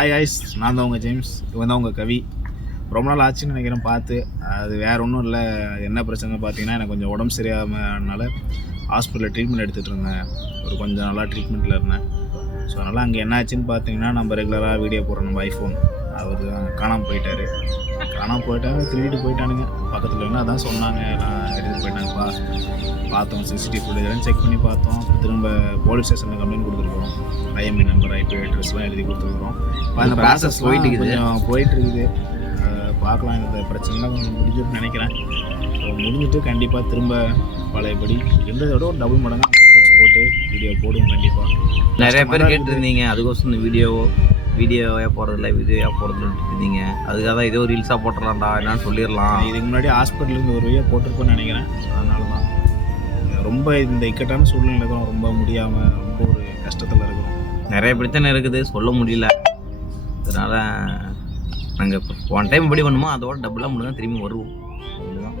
Hi ஹாய்ஸ் நான் தான் உங்கள் ஜேம்ஸ். இவன் தான் உங்கள் கவி. ரொம்ப நாள் ஆச்சுன்னு நினைக்கிறேன் பார்த்து. அது வேற ஒன்றும் இல்லை. என்ன பிரச்சனை பார்த்தீங்கன்னா எனக்கு கொஞ்சம் உடம்பு சரியாமனால ஹாஸ்பிட்டலில் ட்ரீட்மெண்ட் எடுத்துகிட்டு இருந்தேன். ஒரு கொஞ்சம் நல்லா ட்ரீட்மெண்ட்டில் இருந்தேன். ஸோ அதனால் அங்கே என்ன ஆச்சுன்னு பார்த்தீங்கன்னா நம்ம ரெகுலராக வீடியோ போடுற நம்ம ஐஃபோன் அவர் அங்கே காணாமல் போயிட்டார். காணாமல் போயிட்டாங்க திருடிட்டு போயிட்டானுங்க. பக்கத்தில் வேணால் அதான் சொன்னாங்க. நான் எடுத்துகிட்டு போயிட்டாங்க பா பார்த்தோம் சிசிடிவி ஃபுட்டேஜ் செக் பண்ணி பார்த்தோம். திரும்ப போலீஸ் ஸ்டேஷனில் கம்ப்ளைண்ட் கொடுத்துருக்கோம் ஐஎம்ஐ நம்பர் ஐபி அட்ரஸ்லாம் எழுதி கொடுத்துருக்குறோம். இப்போ அந்த ப்ராசஸ் போயிட்டு இருக்குது. போயிட்டு இருக்குது பார்க்கலாம். இந்த பிரச்சனைலாம் கொஞ்சம் முடிஞ்சிருன்னு நினைக்கிறேன். முடிஞ்சிட்டு கண்டிப்பாக திரும்ப பழையபடி இருந்ததை விட ஒரு டபுள் மடங்கு எஃபர்ட்ஸ் போட்டு வீடியோ போடுவோம் கண்டிப்பாக நிறைய பேர் கேட்டிருந்தீங்க. அதுக்கோசரம் இந்த வீடியோ வீடியோவே போடுறதில்ல வீடியோவாக போடுறதுல இருந்தீங்க அதுக்காக தான் ஏதோ ரீல்ஸாக போட்டுடலாம்டா என்னன்னு சொல்லிடலாம். இதுக்கு முன்னாடி ஹாஸ்பிட்டலுக்கு ஒரு வீடியோ போட்டிருப்பேன்னு நினைக்கிறேன். அதனால தான். ரொம்ப இந்த இக்கட்டான சூழ்நிலை இருக்கிறோம் ரொம்ப முடியாமல் ரொம்ப ஒரு கஷ்டத்தில் இருக்கிறோம். நிறைய பிரச்சனை இருக்குது சொல்ல முடியல. அதனால் நாங்கள் ஒன் டைம் எப்படி பண்ணுமோ அதோட டபுளாக முடிஞ்சால் திரும்பி வருவோம். இதுதான்